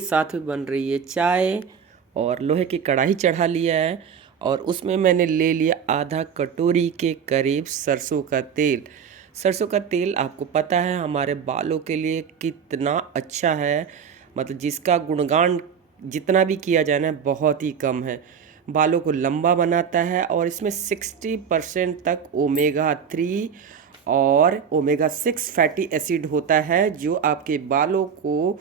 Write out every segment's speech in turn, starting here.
साथ में बन रही है चाय और लोहे की कढ़ाई चढ़ा लिया है और उसमें मैंने ले लिया आधा कटोरी के करीब सरसों का तेल। सरसों का तेल आपको पता है हमारे बालों के लिए कितना अच्छा है, मतलब जिसका गुणगान जितना भी किया जाए ना बहुत ही कम है। बालों को लंबा बनाता है और इसमें 60% तक ओमेगा 3 और ओमेगा 6 फैटी एसिड होता है जो आपके बालों को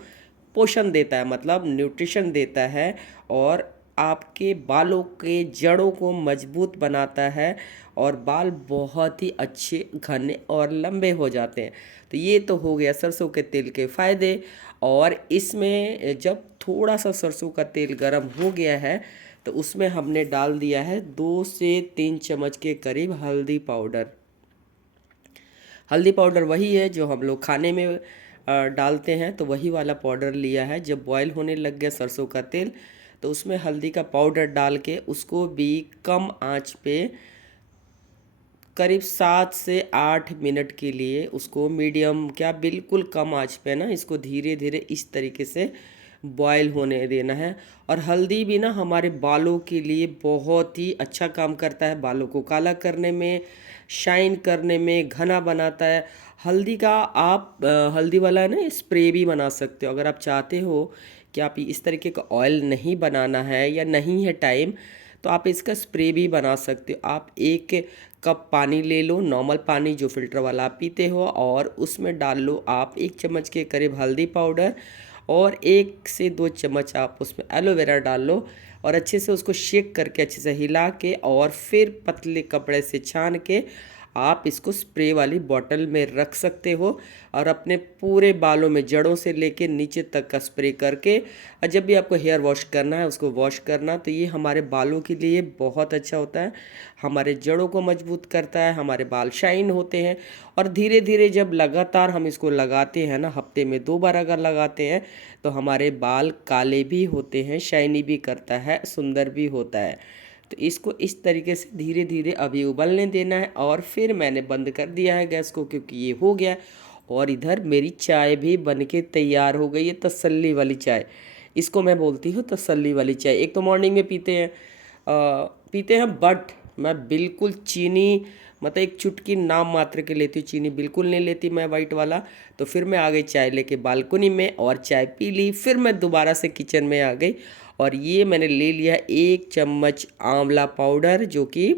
पोषण देता है, मतलब न्यूट्रिशन देता है और आपके बालों के जड़ों को मजबूत बनाता है और बाल बहुत ही अच्छे घने और लंबे हो जाते हैं। तो ये तो हो गया सरसों के तेल के फ़ायदे। और इसमें जब थोड़ा सा सरसों का तेल गर्म हो गया है तो उसमें हमने डाल दिया है 2 से 3 चम्मच के करीब हल्दी पाउडर। हल्दी पाउडर वही है जो हम लोग खाने में डालते हैं, तो वही वाला पाउडर लिया है। जब बॉईल होने लग गया सरसों का तेल तो उसमें हल्दी का पाउडर डाल के उसको भी कम आंच पे करीब 7 से 8 मिनट के लिए उसको मीडियम क्या बिल्कुल कम आंच पे ना इसको धीरे धीरे इस तरीके से बॉयल होने देना है। और हल्दी भी ना हमारे बालों के लिए बहुत ही अच्छा काम करता है, बालों को काला करने में, शाइन करने में, घना बनाता है। हल्दी का आप हल्दी वाला है ना स्प्रे भी बना सकते हो। अगर आप चाहते हो कि आप इस तरीके का ऑयल नहीं बनाना है या नहीं है टाइम तो आप इसका स्प्रे भी बना सकते हो। आप 1 कप पानी ले लो, नॉर्मल पानी जो फ़िल्टर वाला आप पीते हो, और उसमें डाल लो आप 1 चम्मच के करीब हल्दी पाउडर और 1 से 2 चम्मच आप उसमें एलोवेरा डाल लो और अच्छे से उसको शेक करके अच्छे से हिला के और फिर पतले कपड़े से छान के आप इसको स्प्रे वाली बॉटल में रख सकते हो और अपने पूरे बालों में जड़ों से लेके नीचे तक का स्प्रे करके और जब भी आपको हेयर वॉश करना है उसको वॉश करना। तो ये हमारे बालों के लिए बहुत अच्छा होता है, हमारे जड़ों को मजबूत करता है, हमारे बाल शाइन होते हैं। और धीरे धीरे जब लगातार हम इसको लगाते हैं ना, हफ्ते में 2 बार अगर लगाते हैं तो हमारे बाल काले भी होते हैं, शाइनी भी करता है, सुंदर भी होता है। तो इसको इस तरीके से धीरे धीरे अभी उबलने देना है और फिर मैंने बंद कर दिया है गैस को क्योंकि ये हो गया। और इधर मेरी चाय भी बनके तैयार हो गई है, तसल्ली वाली चाय। इसको मैं बोलती हूँ तसल्ली वाली चाय। एक तो मॉर्निंग में पीते हैं बट मैं बिल्कुल चीनी मतलब एक चुटकी नाम मात्र के लेती हूँ, चीनी बिल्कुल नहीं लेती मैं वाइट वाला। तो फिर मैं आ गई चाय लेके बालकनी में और चाय पी ली, फिर मैं दोबारा से किचन में आ गई और ये मैंने ले लिया 1 चम्मच आंवला पाउडर, जो कि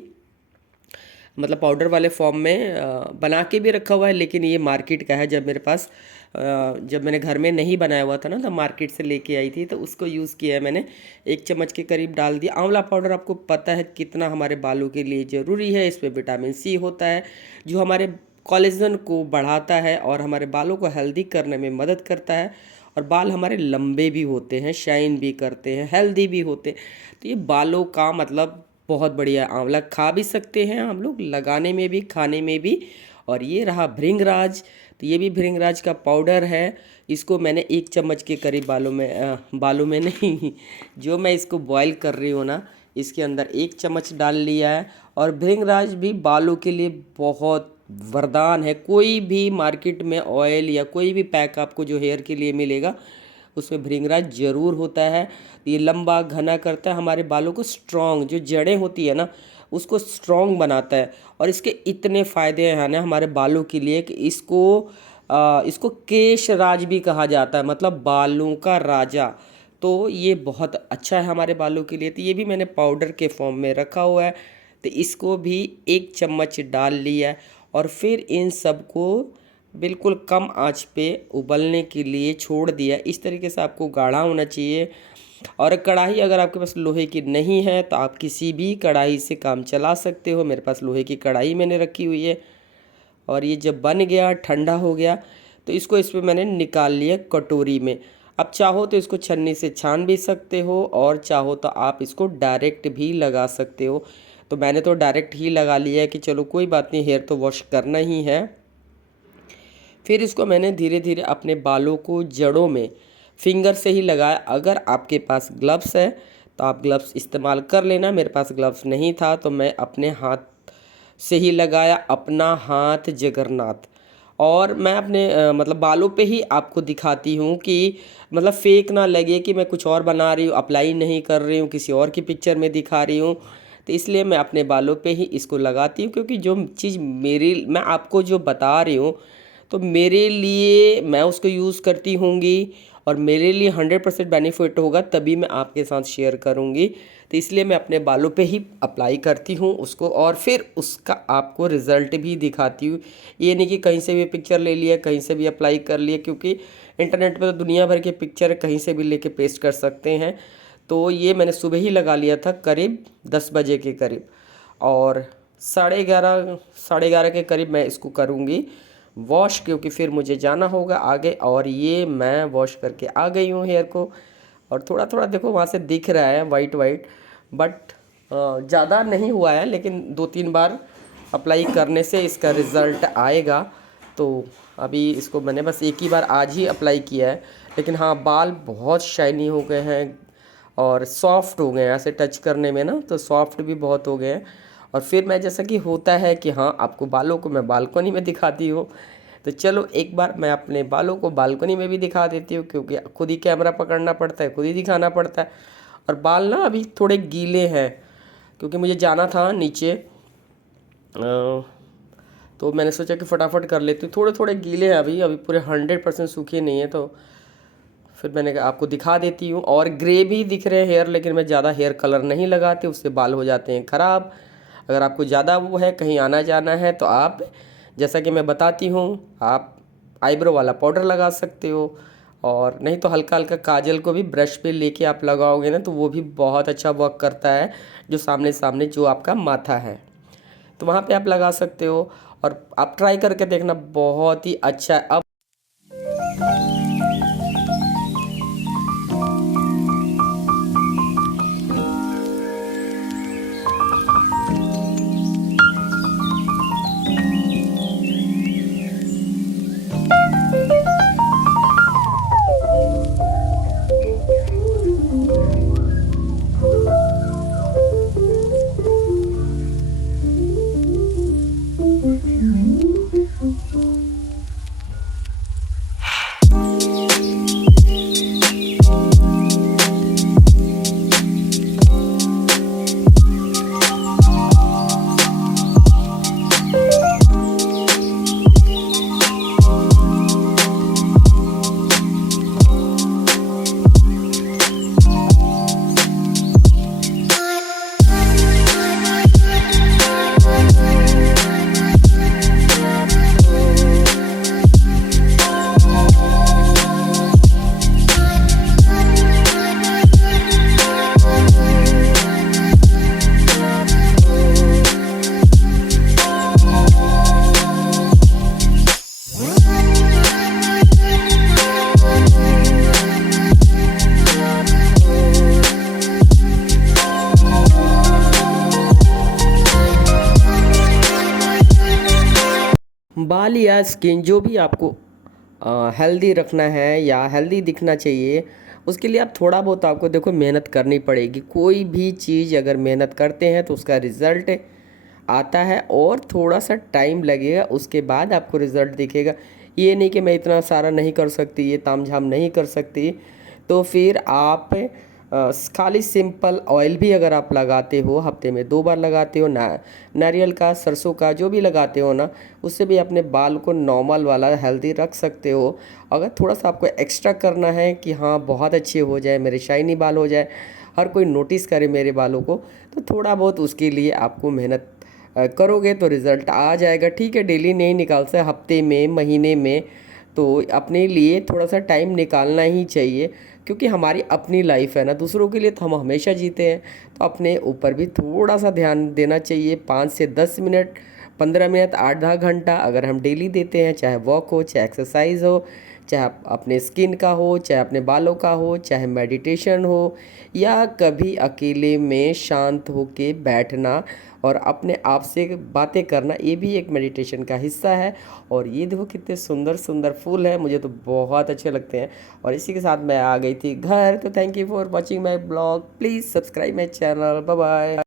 मतलब पाउडर वाले फॉर्म में बना के भी रखा हुआ है, लेकिन ये मार्केट का है। जब मेरे पास जब मैंने घर में नहीं बनाया हुआ था ना तो मार्केट से लेके आई थी तो उसको यूज़ किया है मैंने। 1 चम्मच के करीब डाल दिया। आंवला पाउडर आपको पता है कितना हमारे बालों के लिए ज़रूरी है, इसमें विटामिन सी होता है जो हमारे कोलेजन को बढ़ाता है और हमारे बालों को हेल्दी करने में मदद करता है। और बाल हमारे लंबे भी होते हैं, शाइन भी करते हैं, हेल्दी भी होते हैं। तो ये बालों का मतलब बहुत बढ़िया। आंवला खा भी सकते हैं हम लोग, लगाने में भी, खाने में भी। और ये रहा भृंगराज, तो ये भी भृंगराज का पाउडर है। इसको मैंने 1 चम्मच के करीब बालों में नहीं जो मैं इसको बॉईल कर रही हूँ ना इसके अंदर 1 चम्मच डाल लिया है। और भृंगराज भी बालों के लिए बहुत वरदान है। कोई भी मार्केट में ऑयल या कोई भी पैक आपको जो हेयर के लिए मिलेगा उसमें भृंगराज ज़रूर होता है। ये लंबा घना करता है, हमारे बालों को स्ट्रॉन्ग, जो जड़ें होती है ना उसको स्ट्रॉन्ग बनाता है। और इसके इतने फ़ायदे हैं ना हमारे बालों के लिए कि इसको केश राज भी कहा जाता है, मतलब बालों का राजा। तो ये बहुत अच्छा है हमारे बालों के लिए। तो ये भी मैंने पाउडर के फॉर्म में रखा हुआ है, तो इसको भी 1 चम्मच डाल लिया और फिर इन सबको बिल्कुल कम आंच पे उबलने के लिए छोड़ दिया। इस तरीके से आपको गाढ़ा होना चाहिए। और कढ़ाई अगर आपके पास लोहे की नहीं है तो आप किसी भी कढ़ाई से काम चला सकते हो। मेरे पास लोहे की कढ़ाई मैंने रखी हुई है। और ये जब बन गया, ठंडा हो गया, तो इसको इसमें मैंने निकाल लिया कटोरी में। अब चाहो तो इसको छन्नी से छान भी सकते हो और चाहो तो आप इसको डायरेक्ट भी लगा सकते हो। तो मैंने तो डायरेक्ट ही लगा लिया है कि चलो कोई बात नहीं, हेयर तो वॉश करना ही है। फिर इसको मैंने धीरे धीरे अपने बालों को जड़ों में फिंगर से ही लगाया। अगर आपके पास ग्लव्स है तो आप ग्लव्स इस्तेमाल कर लेना। मेरे पास ग्लव्स नहीं था तो मैं अपने हाथ से ही लगाया, अपना हाथ जगन्नाथ। और मैं अपने मतलब बालों पे ही आपको दिखाती हूँ कि मतलब फेक ना लगे कि मैं कुछ और बना रही हूँ, अप्लाई नहीं कर रही हूँ, किसी और की पिक्चर में दिखा रही हूँ। तो इसलिए मैं अपने बालों पे ही इसको लगाती हूँ, क्योंकि जो चीज़ मेरी मैं आपको जो बता रही हूँ तो मेरे लिए मैं उसको यूज़ करती होंगी और मेरे लिए 100% बेनिफिट होगा, तभी मैं आपके साथ शेयर करूँगी। तो इसलिए मैं अपने बालों पे ही अप्लाई करती हूँ उसको, और फिर उसका आपको रिज़ल्ट भी दिखाती हूँ। ये नहीं कि कहीं से भी पिक्चर ले लिया, कहीं से भी अप्लाई कर लिया, क्योंकि इंटरनेट पे तो दुनिया भर के पिक्चर कहीं से भी लेके पेस्ट कर सकते हैं। तो ये मैंने सुबह ही लगा लिया था करीब 10 बजे के करीब, और 11:30 के करीब मैं इसको करूँगी वॉश, क्योंकि फिर मुझे जाना होगा आगे। और ये मैं वॉश करके आ गई हूँ हेयर को, और थोड़ा थोड़ा देखो वहाँ से दिख रहा है वाइट वाइट, बट ज़्यादा नहीं हुआ है, लेकिन 2-3 बार अप्लाई करने से इसका रिज़ल्ट आएगा। तो अभी इसको मैंने बस एक ही बार आज ही अप्लाई किया है, लेकिन हाँ बाल बहुत शाइनी हो गए हैं और सॉफ्ट हो गए हैं, ऐसे टच करने में ना तो सॉफ्ट भी बहुत हो गए हैं। और फिर मैं, जैसा कि होता है कि हाँ आपको बालों को मैं बालकनी में दिखाती हूँ, तो चलो एक बार मैं अपने बालों को बालकनी में भी दिखा देती हूँ, क्योंकि खुद ही कैमरा पकड़ना पड़ता है, खुद ही दिखाना पड़ता है। और बाल ना अभी थोड़े गीले हैं, क्योंकि मुझे जाना था नीचे, तो मैंने सोचा कि फटाफट कर लेती हूँ। थोड़े थोड़े गीले हैं अभी, अभी पूरे 100% सूखे नहीं है, तो फिर मैंने कहा आपको दिखा देती हूँ। और ग्रे भी दिख रहे हैं हेयर, लेकिन मैं ज़्यादा हेयर कलर नहीं लगाती, उससे बाल हो जाते हैं ख़राब। अगर आपको ज़्यादा वो है, कहीं आना जाना है, तो आप, जैसा कि मैं बताती हूँ, आप आईब्रो वाला पाउडर लगा सकते हो, और नहीं तो हल्का हल्का काजल को भी ब्रश पे लेके आप लगाओगे ना, तो वो भी बहुत अच्छा वर्क करता है। जो सामने सामने जो आपका माथा है, तो वहाँ पे आप लगा सकते हो, और आप ट्राई करके देखना, बहुत ही अच्छा है। अब बाल या स्किन जो भी आपको हेल्दी रखना है या हेल्दी दिखना चाहिए, उसके लिए आप थोड़ा बहुत, आपको देखो मेहनत करनी पड़ेगी। कोई भी चीज़ अगर मेहनत करते हैं तो उसका रिज़ल्ट आता है, और थोड़ा सा टाइम लगेगा, उसके बाद आपको रिज़ल्ट दिखेगा। ये नहीं कि मैं इतना सारा नहीं कर सकती, ये तामझाम नहीं कर सकती, तो फिर आप खाली सिंपल ऑयल भी अगर आप लगाते हो, हफ्ते में 2 बार लगाते हो, नारियल का, सरसों का, जो भी लगाते हो ना, उससे भी अपने बाल को नॉर्मल वाला हेल्दी रख सकते हो। अगर थोड़ा सा आपको एक्स्ट्रा करना है कि हाँ बहुत अच्छे हो जाए, मेरे शाइनी बाल हो जाए, हर कोई नोटिस करे मेरे बालों को, तो थोड़ा बहुत उसके लिए आपको मेहनत करोगे तो रिज़ल्ट आ जाएगा। ठीक है, डेली नहीं निकाल सकते, हफ्ते में, महीने में, तो अपने लिए थोड़ा सा टाइम निकालना ही चाहिए, क्योंकि हमारी अपनी लाइफ है ना, दूसरों के लिए तो हम हमेशा जीते हैं, तो अपने ऊपर भी थोड़ा सा ध्यान देना चाहिए। 5 से 10 मिनट, 15 मिनट, 8-10 घंटा अगर हम डेली देते हैं, चाहे वॉक हो, चाहे एक्सरसाइज हो, चाहे अपने स्किन का हो, चाहे अपने बालों का हो, चाहे मेडिटेशन हो, या कभी अकेले में शांत होके बैठना और अपने आप से बातें करना, ये भी एक मेडिटेशन का हिस्सा है। और ये देखो कितने सुंदर सुंदर फूल हैं, मुझे तो बहुत अच्छे लगते हैं। और इसी के साथ मैं आ गई थी घर। तो thank you for watching my blog, please subscribe my channel, bye bye.